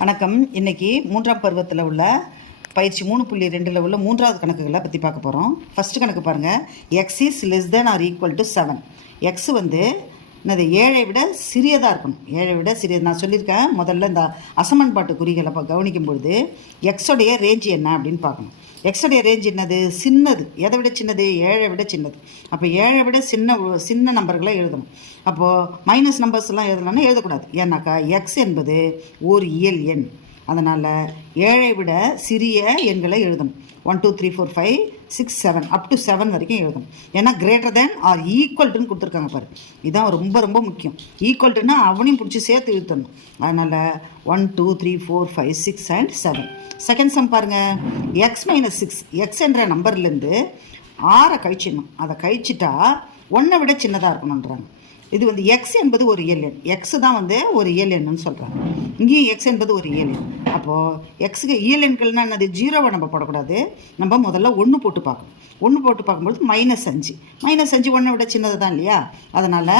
வணக்கம். இன்னைக்கு மூன்றாம் பருவத்தில் உள்ள பயிற்சி 3.2 உள்ள மூன்றாவது கணக்குகளை பற்றி பார்க்க போகிறோம். ஃபஸ்ட்டு கணக்கு பாருங்கள். X is less than or equal to 7. X வந்து என்னது 7ஐ விட சிறியதாக இருக்கணும். 7ஐ விட சிறியது நான் சொல்லியிருக்கேன். முதல்ல இந்த அசமன்பாட்டு குறிகளை கவனிக்கும் பொழுது எக்ஸோடைய ரேஞ்ச் என்ன அப்படின்னு பார்க்கணும். எக்ஸோடைய ரேஞ்ச் என்னது? சின்னது. எதை விட சின்னது? 7ஐ விட சின்னது. அப்போ 7ஐ விட சின்ன நம்பர்களை எழுதணும். அப்போது மைனஸ் நம்பர்ஸ்லாம் எழுதலாம்னா எழுதக்கூடாது. ஏன்னாக்கா எக்ஸ் என்பது ஒரு இயல் எண். அதனால் 7ஐ விட சிறிய எண்களை எழுதணும். 1 2 3 4 5 6 7 அப் டு 7 வரைக்கும் எழுதணும். ஏன்னா கிரேட்டர் தேன் ஆர் ஈக்குவல்ட்டுன்னு கொடுத்துருக்காங்க பாரு. இதுதான் ரொம்ப ரொம்ப முக்கியம். ஈக்குவல்ட்டுன்னா அவனையும் பிடிச்சி சேர்த்து இழுத்தணும். அதனால் 1 2 3 4 5 6 and 7. செகண்ட் சம் பாருங்கள். X minus 6. எக்ஸ் என்ற நம்பர்லேருந்து 6 கழிச்சிடணும். அதை கழிச்சிட்டா 1 விட சின்னதாக இருக்கணுன்றாங்க. இது வந்து எக்ஸ் என்பது ஒரு இயல் எண். எக்ஸ் தான் வந்து ஒரு இயல் எண்ணுன்னு சொல்கிறாங்க. இங்கேயும் எக்ஸ் என்பது ஒரு இயல் எண். அப்போது எக்ஸுக்கு இயல் எண்கள்னா என்னது? 0வை நம்ம போடக்கூடாது. நம்ம முதல்ல 1 போட்டு பார்க்கணும். 1 போட்டு பார்க்கும்போது -5. -5 1 விட சின்னது தான் இல்லையா? அதனால்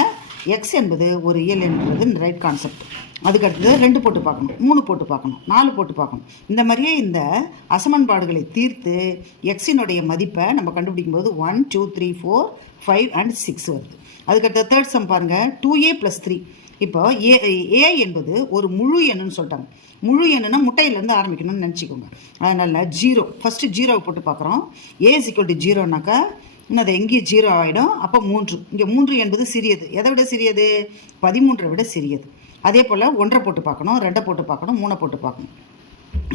எக்ஸ் என்பது ஒரு இயல் எண்ணுன்றது ரைட் கான்செப்ட். அதுக்கடுத்தது 2 போட்டு பார்க்கணும், 3 போட்டு பார்க்கணும், 4 போட்டு பார்க்கணும். இந்த மாதிரியே இந்த அசமன்பாடுகளை தீர்த்து எக்ஸினுடைய மதிப்பை நம்ம கண்டுபிடிக்கும் போது 1 2 3 4 5 and 6 வருது. அதுக்கடுத்த தேர்ட் சம் பாருங்கள். 2a + 3. இப்போ ஏ என்பது ஒரு முழு எண்ணுன்னு சொல்லிட்டாங்க. முழு எண்ணுன்னா முட்டையிலேருந்து ஆரம்பிக்கணும்னு நினச்சிக்கோங்க. அதனால் 0 ஃபஸ்ட்டு 0வை போட்டு பார்க்குறோம். a = 0னாக்கா அது எங்கேயும் 0 ஆகிடும். அப்போ 3. இங்கே 3 என்பது சிறியது. எதை விட சிறியது? 13ஐ விட சிறியது. அதே போல் 1 போட்டு பார்க்கணும், 2 போட்டு பார்க்கணும், 3 போட்டு பார்க்கணும்.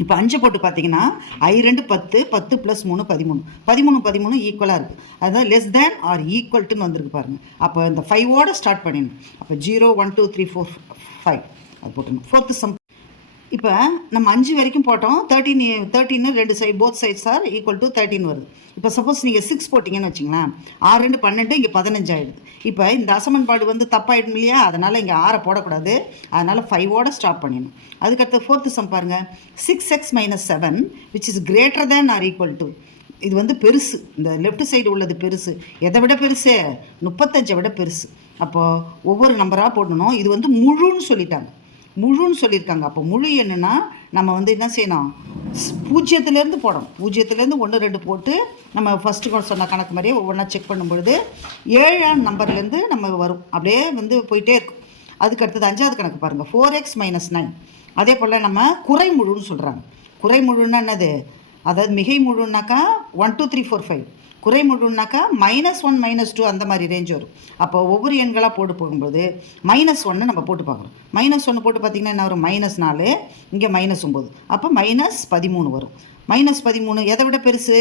இப்போ 5 போட்டு பார்த்தீங்கன்னா I2 10, 10 + 3 13. 13 ஈக்குவலாக இருக்குது. அதுதான் லெஸ் தேன் ஆர் ஈக்குவல்ட்டுன்னு வந்திருக்கு பாருங்கள். அப்போ இந்த 5ஓட ஸ்டார்ட் பண்ணிடணும். அப்போ 0 1 2 3 4 5 அது போட்டணும். Fourth sum. இப்போ நம்ம 5 வரைக்கும் போட்டோம். 13 2 side both sides are equal to 13 வருது. இப்போ சப்போஸ் நீங்கள் 6 போட்டிங்கன்னு வச்சிங்களேன், 6 2 12, இங்கே 15 ஆகிடுது. இப்போ இந்த அசமன்பாடு வந்து தப்பாயிடும் இல்லையா? அதனால் இங்கே 6 போடக்கூடாது. அதனால் 5ஓட ஸ்டாப் பண்ணிடணும். அதுக்கடுத்து ஃபோர்த்து சம் பாருங்கள். 6x - 7 which is greater than or equal to. இது வந்து பெருசு. இந்த லெஃப்ட் சைடு உள்ளது பெருசு. எதை விட பெருசு? 35ஐ விட பெருசு. அப்போது ஒவ்வொரு நம்பராக போடணும். இது வந்து முழுன்னு சொல்லியிருக்காங்க. அப்போ முழு என்னன்னா நம்ம வந்து என்ன செய்யணும்? 0லேருந்து போடணும். 0லேருந்து 1 2 போட்டு நம்ம ஃபஸ்ட்டு சொன்ன கணக்கு மாதிரியே ஒவ்வொன்றா செக் பண்ணும்பொழுது 7ஆம் நம்பர்லேருந்து நம்ம வரும். அப்படியே வந்து போயிட்டே இருக்கும். அதுக்கு அடுத்தது 5வது கணக்கு பாருங்கள். 4x - 9. அதே போல் நம்ம குறைமுழுன்னு சொல்கிறாங்க. குறைமுழுன்னா என்னது? அதாவது மிகை முழுன்னாக்கா 1 2 3 4 5. குறைமுழுன்னாக்கா -1 -2 அந்த மாதிரி ரேஞ்ச் வரும். அப்போ ஒவ்வொரு எண்களாக போட்டு போகும்போது -1 நம்ம போட்டு பார்க்குறோம். -1 போட்டு பார்த்திங்கன்னா என்ன வரும்? -4. இங்கே -9. அப்போ -13 வரும். -13 எதை விட பெருசு?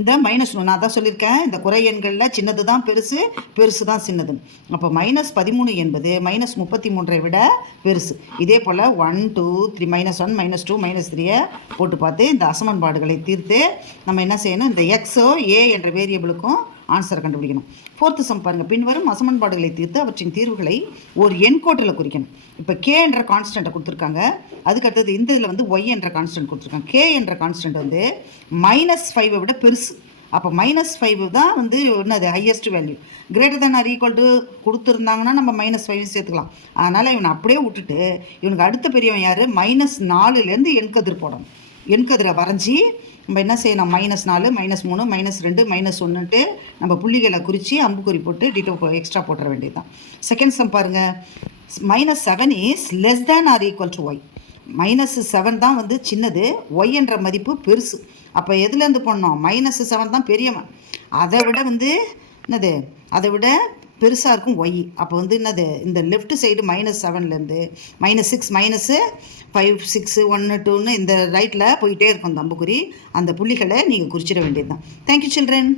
இந்த -1. நான் தான் சொல்லியிருக்கேன், இந்த குறை எண்களில் சின்னது தான் பெருசு, பெருசு தான் சின்னது. அப்போ -13 என்பது -33ஐ விட பெருசு. இதே போல் 1 2 3 -1 -2 -3 போட்டு பார்த்து இந்த அசமன்பாடுகளை தீர்த்து நம்ம என்ன செய்யணும்? இந்த எக்ஸோ ஏ என்ற வேரியபிளுக்கும் ஆன்சரை கண்டுபிடிக்கணும். ஃபோர்த்து சம் பாருங்கள். பின்வரும் அசமன்பாடுகளை தீர்த்து அவற்றின் தீர்வுகளை ஒரு எண்கோட்டில் குறிக்கணும். இப்போ கே என்ற கான்ஸ்டண்ட்டை கொடுத்துருக்காங்க. அதுக்கடுத்தது இந்த இதில் வந்து ஒய் என்ற கான்ஸ்டன்ட் கொடுத்துருக்காங்க. கே என்ற கான்ஸ்டன்ட் வந்து -5ஐ விட பெருசு. அப்போ -5 தான் வந்து என்னது? Highest value. Greater than or equal to கொடுத்துருந்தாங்கன்னா நம்ம -5 சேர்த்துக்கலாம். அதனால் இவனை அப்படியே விட்டுட்டு இவனுக்கு அடுத்த பெரியவன் யார்? -4லேருந்து எண்கதிர் போடணும். எண்கதிரை வரைஞ்சி நம்ம என்ன செய்யணும்? -4 -3 -2 -1ன்ட்டு நம்ம புள்ளிகளை குறித்து அம்புக்குறி போட்டு டிட்டோ எக்ஸ்ட்ரா போட்டுற வேண்டியது தான். செகண்ட் சம் பாருங்கள். -7 is less than or equal to y. -7 தான் வந்து சின்னது, ஒய் என்ற மதிப்பு பெருசு. அப்போ எதுலேருந்து போடணும்? -7 தான் பெரியவன். அதை விட வந்து என்னது? அதை விட பெருசாக இருக்கும் ஒய். அப்போ வந்து என்னது? இந்த லெஃப்ட் சைடு -7லேருந்து -6 -5 6 1 2ன்னு இந்த ரைட்டில் போயிட்டே இருக்கும் அந்த அம்புக்குறி. அந்த புள்ளிகளை நீங்கள் குறிச்சிட வேண்டியது தான். Thank you children.